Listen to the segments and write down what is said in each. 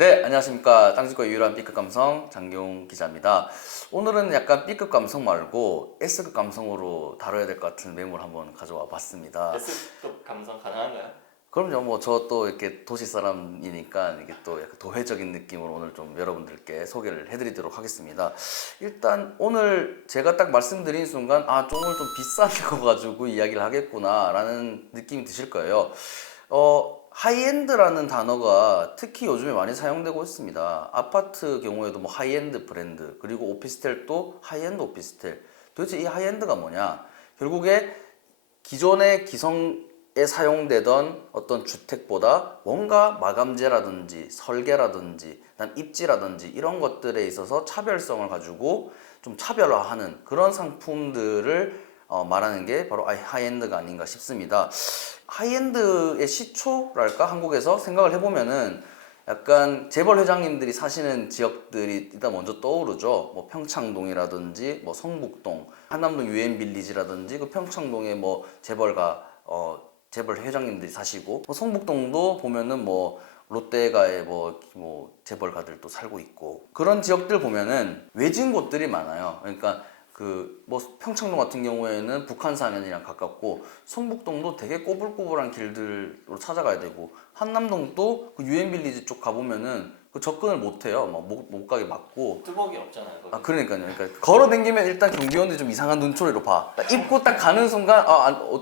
네, 안녕하십니까. 땅짓과 유일한 B급 감성 장기용 기자입니다. 오늘은 약간 B급 감성 말고 S급 감성으로 다뤄야 될 것 같은 매물 한번 가져와 봤습니다. S급 감성 가능한가요? 그럼요, 뭐 저 또 이렇게 도시 사람이니까 이게 또 약간 도회적인 느낌으로 오늘 좀 여러분들께 소개를 해드리도록 하겠습니다. 일단 오늘 제가 딱 말씀드린 순간 오늘 좀 비싼 거 가지고 이야기를 하겠구나 라는 느낌이 드실 거예요. 하이엔드라는 단어가 특히 요즘에 많이 사용되고 있습니다. 아파트 경우에도 뭐 하이엔드 브랜드, 그리고 오피스텔도 하이엔드 오피스텔. 도대체 이 하이엔드가 뭐냐? 결국에 기존의 기성에 사용되던 어떤 주택보다 뭔가 마감재라든지 설계라든지 난 입지라든지 이런 것들에 있어서 차별성을 가지고 좀 차별화하는 그런 상품들을 말하는 게 바로 하이엔드가 아닌가 싶습니다. 하이엔드의 시초랄까? 한국에서 생각을 해보면은 약간 재벌 회장님들이 사시는 지역들이 일단 먼저 떠오르죠. 뭐 평창동이라든지 뭐 성북동, 한남동 유엔빌리지라든지 그 평창동에 뭐 재벌 회장님들이 사시고 뭐 성북동도 보면은 뭐 롯데가의 뭐 재벌가들도 살고 있고 그런 지역들 보면은 외진 곳들이 많아요. 그러니까 그 뭐 평창동 같은 경우에는 북한산이랑 가깝고 성북동도 되게 꼬불꼬불한 길들로 찾아가야 되고 한남동도 그 유엔빌리지 쪽 가보면은 그 접근을 못 해요. 막 못 가게 막고. 뚜벅이 없잖아요. 거기. 그러니까요. 그러니까 걸어 다니면 일단 경비원들이 좀 이상한 눈초리로 봐. 딱 입고 딱 가는 순간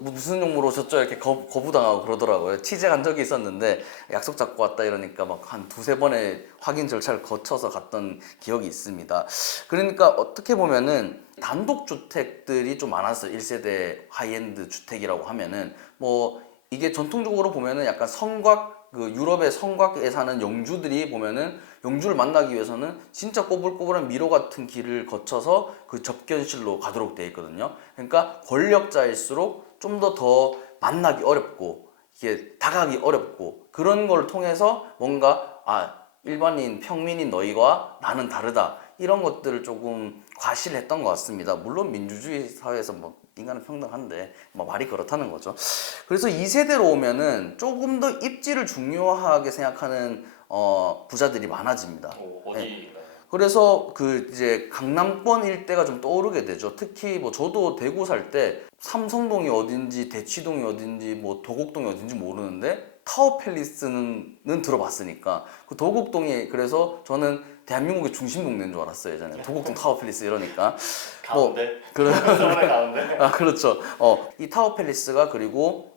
무슨 용무로 오셨죠? 이렇게 거부당하고 그러더라고요. 취재한 적이 있었는데 약속 잡고 왔다 이러니까 막 한 두세 번의 확인 절차를 거쳐서 갔던 기억이 있습니다. 그러니까 어떻게 보면은 단독주택들이 좀 많았어요. 1세대 하이엔드 주택이라고 하면은 뭐 이게 전통적으로 보면은 약간 성곽, 그 유럽의 성곽에 사는 영주들이 보면은 영주를 만나기 위해서는 진짜 꼬불꼬불한 미로 같은 길을 거쳐서 그 접견실로 가도록 되어 있거든요. 그러니까 권력자일수록 좀 더 만나기 어렵고 이게 다가가기 어렵고 그런 걸 통해서 뭔가 일반인 평민인 너희와 나는 다르다 이런 것들을 조금 과시를 했던 것 같습니다. 물론 민주주의 사회에서 뭐 인간은 평등한데 뭐 말이 그렇다는 거죠. 그래서 2세대로 오면은 조금 더 입지를 중요하게 생각하는 부자들이 많아집니다. 네. 어디가요? 그래서 그 이제 강남권 일대가 좀 떠오르게 되죠. 특히 뭐 저도 대구 살 때 삼성동이 어딘지 대치동이 어딘지 뭐 도곡동이 어딘지 모르는데 타워팰리스는 들어봤으니까 그 도곡동이 그래서 저는 대한민국의 중심 동네인 줄 알았어요 예전에. 도곡동 타워팰리스 이러니까 가운데? 그런 서울의 가운데? 그렇죠. 이 타워팰리스가 그리고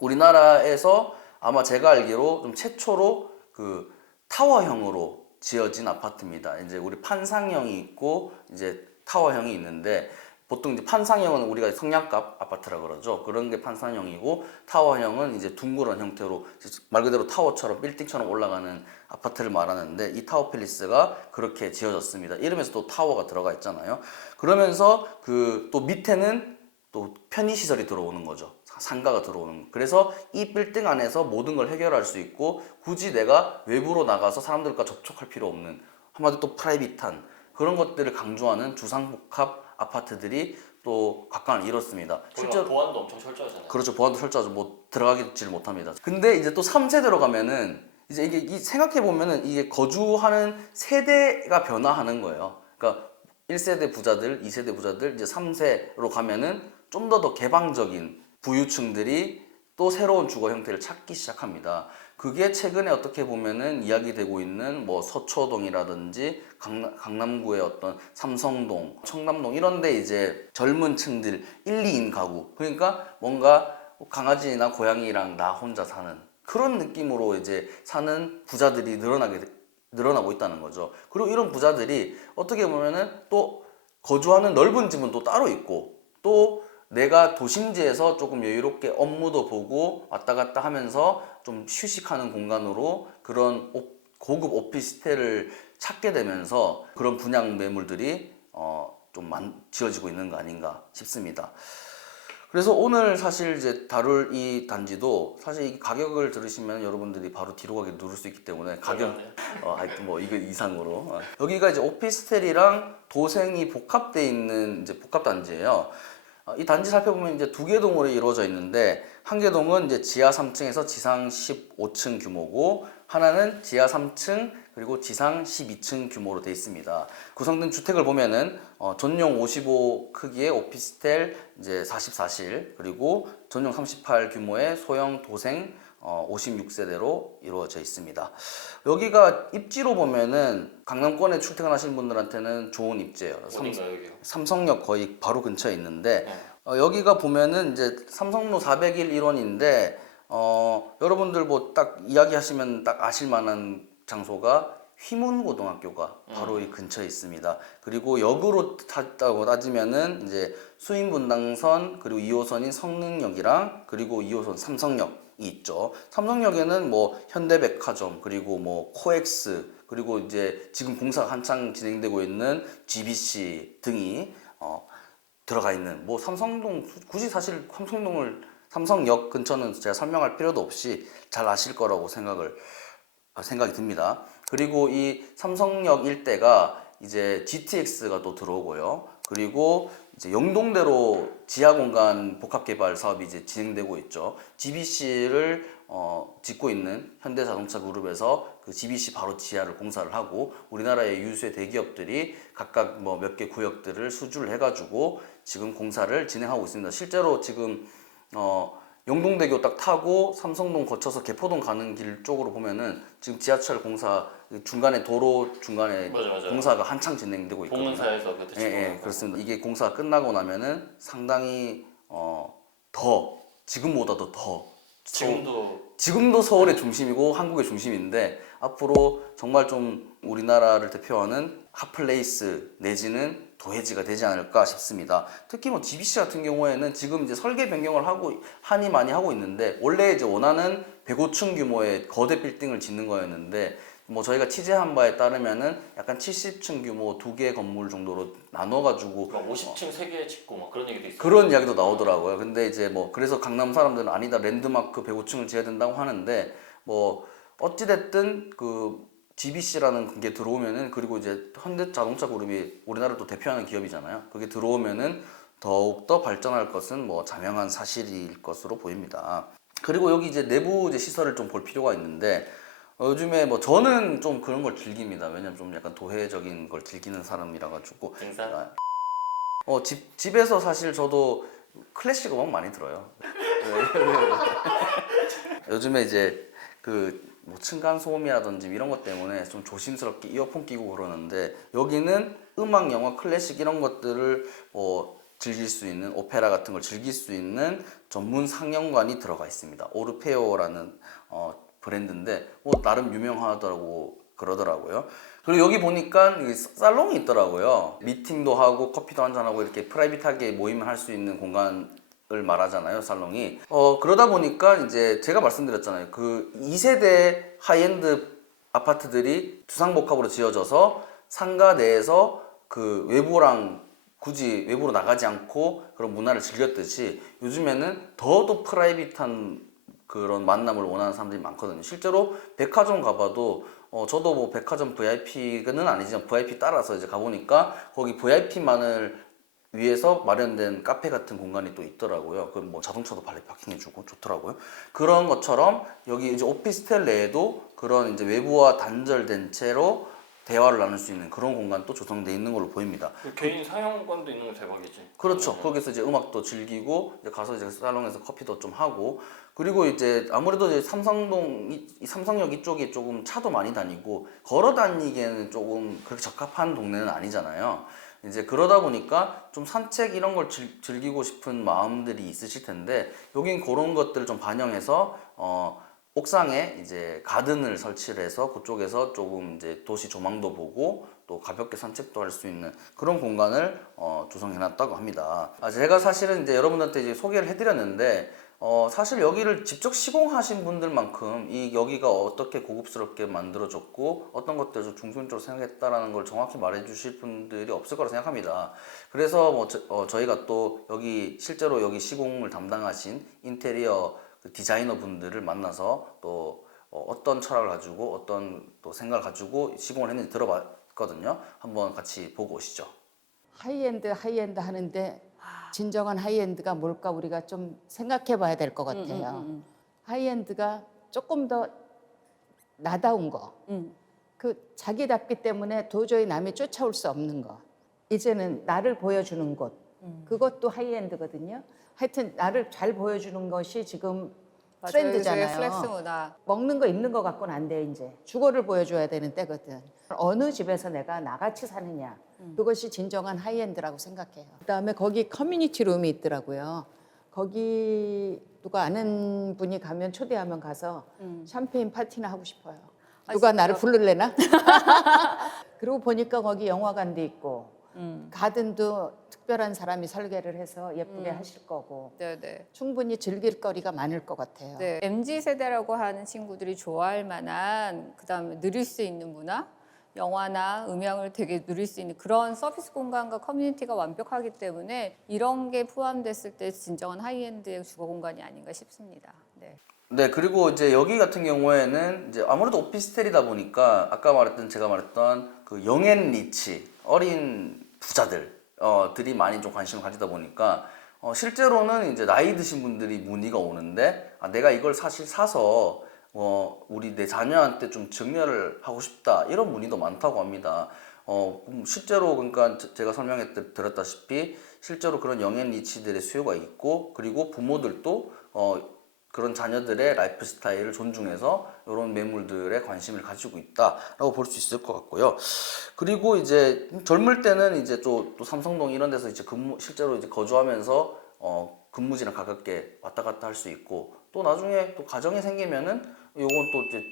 우리나라에서 아마 제가 알기로 좀 최초로 그 타워형으로 지어진 아파트입니다. 이제 우리 판상형이 있고 이제 타워형이 있는데 보통 이제 판상형은 우리가 성냥갑 아파트라 그러죠. 그런 게 판상형이고 타워형은 이제 둥그런 형태로 말 그대로 타워처럼 빌딩처럼 올라가는 아파트를 말하는데 이 타워팰리스가 그렇게 지어졌습니다. 이름에서 또 타워가 들어가 있잖아요. 그러면서 그 또 밑에는 또 편의시설이 들어오는 거죠. 상가가 들어오는 거. 그래서 이 빌딩 안에서 모든 걸 해결할 수 있고 굳이 내가 외부로 나가서 사람들과 접촉할 필요 없는 한마디로 또 프라이빗한 그런 것들을 강조하는 주상복합 아파트들이 또 각광을 이뤘습니다. 실제로 보안도 엄청 철저하잖아요. 그렇죠. 보안도 철저하죠. 뭐 들어가지를 못합니다. 근데 이제 또 3세대로 가면은 이제 이게 생각해 보면은 이게 거주하는 세대가 변화하는 거예요. 그러니까 1세대 부자들, 2세대 부자들, 이제 3세로 가면은 좀 더 개방적인 부유층들이 또 새로운 주거 형태를 찾기 시작합니다. 그게 최근에 어떻게 보면은 이야기되고 있는 뭐 서초동이라든지 강남구의 어떤 삼성동, 청담동 이런 데 이제 젊은 층들 1, 2인 가구. 그러니까 뭔가 강아지나 고양이랑 나 혼자 사는 그런 느낌으로 이제 사는 부자들이 늘어나고 있다는 거죠. 그리고 이런 부자들이 어떻게 보면은 또 거주하는 넓은 집은 또 따로 있고 또 내가 도심지에서 조금 여유롭게 업무도 보고 왔다 갔다 하면서 좀 휴식하는 공간으로 그런 고급 오피스텔을 찾게 되면서 그런 분양 매물들이 좀 지어지고 있는 거 아닌가 싶습니다. 그래서 오늘 사실 이제 다룰 이 단지도 사실 이 가격을 들으시면 여러분들이 바로 뒤로 가기 누를 수 있기 때문에 가격 하여튼 뭐 이거 이상으로 여기가 이제 오피스텔이랑 도생이 복합돼 있는 이제 복합 단지예요. 이 단지 살펴보면 이제 두 개 동으로 이루어져 있는데 한 개 동은 이제 지하 3층에서 지상 15층 규모고 하나는 지하 3층 그리고 지상 12층 규모로 되어 있습니다. 구성된 주택을 보면은 전용 55 크기의 오피스텔 이제 44실 그리고 전용 38 규모의 소형 도생 56세대로 이루어져 있습니다. 여기가 입지로 보면은 강남권에 출퇴근하시는 분들한테는 좋은 입지예요. 어딘가요 여기요? 삼성역 거의 바로 근처에 있는데 네. 여기가 보면은 이제 삼성로 401 일원인데 여러분들 뭐 딱 이야기하시면 딱 아실 만한 장소가 휘문고등학교가 바로 이 근처에 있습니다. 그리고 역으로 탔다고 따지면은 이제 수인분당선 그리고 2호선인 성능역이랑 그리고 2호선 삼성역이 있죠. 삼성역에는 뭐 현대백화점 그리고 뭐 코엑스 그리고 이제 지금 공사가 한창 진행되고 있는 GBC 등이 들어가 있는 뭐 삼성동 굳이 사실 삼성역 근처는 제가 설명할 필요도 없이 잘 아실 거라고 생각이 듭니다. 그리고 이 삼성역 일대가 이제 GTX가 또 들어오고요. 그리고 이제 영동대로 지하 공간 복합 개발 사업이 이제 진행되고 있죠. GBC를 짓고 있는 현대자동차 그룹에서 그 GBC 바로 지하를 공사를 하고 우리나라의 유수의 대기업들이 각각 뭐 몇 개 구역들을 수주를 해가지고 지금 공사를 진행하고 있습니다. 실제로 지금 영동대교 딱 타고 삼성동 거쳐서 개포동 가는 길 쪽으로 보면은 지금 지하철 공사 중간에 도로 중간에 맞아. 공사가 한창 진행되고 있거든요. 봉은사에서 그 대치 그렇습니다. 이게 공사가 끝나고 나면은 상당히 더 지금보다도 더 지금도 서울의 중심이고 한국의 중심인데 앞으로 정말 좀 우리나라를 대표하는 핫플레이스 내지는 도해지가 되지 않을까 싶습니다. 특히 뭐 GBC 같은 경우에는 지금 이제 설계 변경을 많이 하고 있는데 원래 이제 원하는 105층 규모의 거대 빌딩을 짓는 거였는데 뭐 저희가 취재한 바에 따르면은 약간 70층 규모 두 개 건물 정도로 나눠가지고 50층 3개 짓고 막 그런 얘기도 있어요. 그런 이야기도 나오더라고요. 근데 이제 뭐 그래서 강남 사람들은 아니다 랜드마크 105층을 지어야 된다고 하는데 뭐 어찌됐든 그 GBC라는 게 들어오면은 그리고 이제 현대자동차 그룹이 우리나라를 또 대표하는 기업이잖아요. 그게 들어오면은 더욱더 발전할 것은 뭐 자명한 사실일 것으로 보입니다. 그리고 여기 이제 내부 이제 시설을 좀 볼 필요가 있는데 요즘에 뭐 저는 좀 그런 걸 즐깁니다. 왜냐면 좀 약간 도회적인 걸 즐기는 사람이라 가지고 등산? 집에서 사실 저도 클래식 음악 많이 들어요. 요즘에 이제 뭐 층간 소음이라든지 이런 것 때문에 좀 조심스럽게 이어폰 끼고 그러는데 여기는 음악, 영화, 클래식 이런 것들을 즐길 수 있는 오페라 같은 걸 즐길 수 있는 전문 상영관이 들어가 있습니다. 오르페오라는 브랜드인데 나름 유명하다고 그러더라고요. 그리고 여기 보니까 살롱이 있더라고요. 미팅도 하고 커피도 한잔하고 이렇게 프라이빗하게 모임을 할 수 있는 공간을 말하잖아요, 살롱이. 그러다 보니까 이제 제가 말씀드렸잖아요. 그 2세대 하이엔드 아파트들이 주상복합으로 지어져서 상가 내에서 그 외부랑 굳이 외부로 나가지 않고 그런 문화를 즐겼듯이 요즘에는 더더 프라이빗한 그런 만남을 원하는 사람들이 많거든요. 실제로 백화점 가봐도 저도 뭐 백화점 VIP는 아니지만 VIP 따라서 이제 가보니까 거기 VIP만을 위해서 마련된 카페 같은 공간이 또 있더라고요. 그 뭐 자동차도 발레 파킹해주고 좋더라고요. 그런 것처럼 여기 이제 오피스텔 내에도 그런 이제 외부와 단절된 채로 대화를 나눌 수 있는 그런 공간도 조성되어 있는 걸로 보입니다. 개인 사용관도 있는 거 대박이지. 그렇죠. 거기서 이제 음악도 즐기고 이제 가서 이제 살롱에서 커피도 좀 하고 그리고 이제 아무래도 이제 삼성역 이쪽이 조금 차도 많이 다니고 걸어 다니기에는 조금 그렇게 적합한 동네는 아니잖아요. 이제 그러다 보니까 좀 산책 이런 걸 즐기고 싶은 마음들이 있으실 텐데 여긴 그런 것들을 좀 반영해서 옥상에 이제 가든을 설치를 해서 그쪽에서 조금 이제 도시 조망도 보고 또 가볍게 산책도 할 수 있는 그런 공간을 조성해놨다고 합니다. 제가 사실은 이제 여러분들한테 이제 소개를 해드렸는데 사실 여기를 직접 시공하신 분들만큼 여기가 어떻게 고급스럽게 만들어졌고 어떤 것들을 좀 중심적으로 생각했다라는 걸 정확히 말해주실 분들이 없을 거라 생각합니다. 그래서 뭐 저희가 또 실제로 여기 시공을 담당하신 인테리어 디자이너 분들을 만나서 또 어떤 철학을 가지고 어떤 또 생각을 가지고 시공을 했는지 들어봤거든요. 한번 같이 보고 오시죠. 하이엔드 하는데 진정한 하이엔드가 뭘까 우리가 좀 생각해 봐야 될 것 같아요. 하이엔드가 조금 더 나다운 거. 그 자기답기 때문에 도저히 남이 쫓아올 수 없는 거. 이제는 나를 보여주는 곳. 그것도 하이엔드거든요. 하여튼 나를 잘 보여주는 것이 지금 맞아요. 트렌드잖아요. 요새 플렉스 문화. 먹는 거 입는 거 갖고는 안 돼 이제. 주거를 보여줘야 되는 때거든. 어느 집에서 내가 나같이 사느냐. 그것이 진정한 하이엔드라고 생각해요. 그다음에 거기 커뮤니티 룸이 있더라고요. 거기 누가 아는 분이 가면 초대하면 가서 샴페인 파티나 하고 싶어요. 누가 나를 부를래나? 그리고 보니까 거기 영화관도 있고 가든도 특별한 사람이 설계를 해서 예쁘게 하실 거고 네네. 충분히 즐길 거리가 많을 것 같아요. 네. MZ 세대라고 하는 친구들이 좋아할 만한 그다음에 누릴 수 있는 문화, 영화나 음향을 되게 누릴 수 있는 그런 서비스 공간과 커뮤니티가 완벽하기 때문에 이런 게 포함됐을 때 진정한 하이엔드의 주거 공간이 아닌가 싶습니다. 네. 네, 그리고 이제 여기 같은 경우에는 이제 아무래도 오피스텔이다 보니까 아까 제가 말했던 그 영앤 리치, 어린 부자들이 많이 좀 관심을 가지다 보니까 실제로는 이제 나이 드신 분들이 문의가 오는데 내가 이걸 사실 사서 우리 내 자녀한테 좀 증여를 하고 싶다 이런 문의도 많다고 합니다. 실제로 그러니까 제가 드렸다시피 실제로 그런 영앤 리치들의 수요가 있고 그리고 부모들도 그런 자녀들의 라이프 스타일을 존중해서 이런 매물들에 관심을 가지고 있다라고 볼 수 있을 것 같고요. 그리고 이제 젊을 때는 이제 또 삼성동 이런 데서 이제 실제로 이제 거주하면서 근무지랑 가깝게 왔다 갔다 할 수 있고 또 나중에 또 가정이 생기면은 요건 또 이제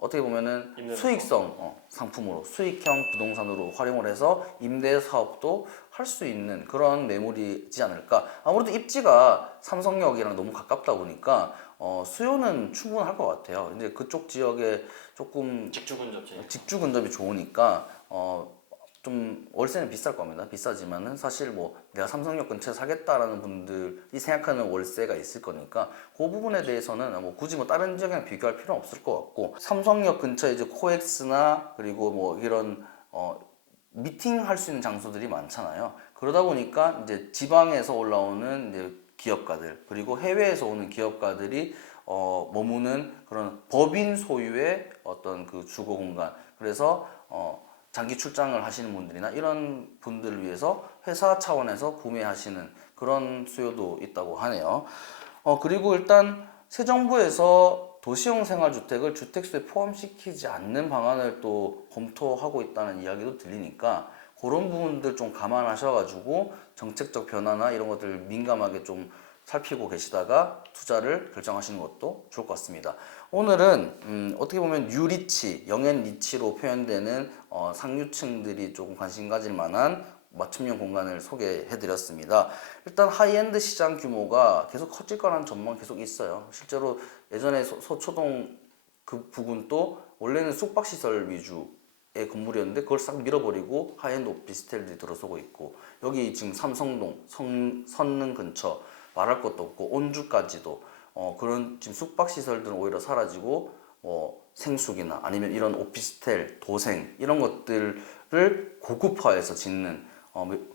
어떻게 보면은 수익성 상품으로 수익형 부동산으로 활용을 해서 임대 사업도 할 수 있는 그런 매물이지 않을까. 아무래도 입지가 삼성역이랑 너무 가깝다 보니까 수요는 충분할 것 같아요. 근데 그쪽 지역에 조금 직주 근접이 좋으니까 좀 월세는 비쌀 겁니다. 비싸지만은 사실 뭐 내가 삼성역 근처에 사겠다라는 분들이 생각하는 월세가 있을 거니까 그 부분에 대해서는 뭐 굳이 뭐 다른 지역이랑 비교할 필요는 없을 것 같고 삼성역 근처에 이제 코엑스나 그리고 뭐 이런 미팅 할 수 있는 장소들이 많잖아요. 그러다 보니까 이제 지방에서 올라오는 이제 기업가들 그리고 해외에서 오는 기업가들이 머무는 그런 법인 소유의 어떤 그 주거 공간. 그래서 장기 출장을 하시는 분들이나 이런 분들을 위해서 회사 차원에서 구매하시는 그런 수요도 있다고 하네요. 그리고 일단 새 정부에서 도시형 생활주택을 주택수에 포함시키지 않는 방안을 또 검토하고 있다는 이야기도 들리니까 그런 부분들 좀 감안하셔가지고 정책적 변화나 이런 것들 민감하게 좀 살피고 계시다가 투자를 결정하시는 것도 좋을 것 같습니다. 오늘은 어떻게 보면 뉴리치, 영앤 리치로 표현되는 상류층들이 조금 관심 가질 만한 맞춤형 공간을 소개해드렸습니다. 일단 하이엔드 시장 규모가 계속 커질 거라는 전망 계속 있어요. 실제로 예전에 서초동 그 부분도 원래는 숙박시설 위주의 건물이었는데 그걸 싹 밀어버리고 하이엔드 오피스텔들이 들어서고 있고 여기 지금 삼성동, 선릉 근처 말할 것도 없고 온주까지도 그런 지금 숙박시설들은 오히려 사라지고 생숙이나 아니면 이런 오피스텔, 도생 이런 것들을 고급화해서 짓는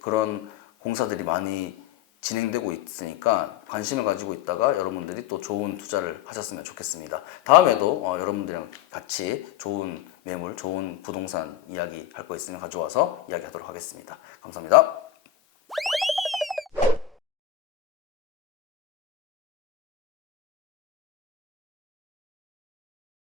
그런 공사들이 많이 진행되고 있으니까 관심을 가지고 있다가 여러분들이 또 좋은 투자를 하셨으면 좋겠습니다. 다음에도 여러분들이랑 같이 좋은 매물, 좋은 부동산 이야기 할 거 있으면 가져와서 이야기하도록 하겠습니다. 감사합니다.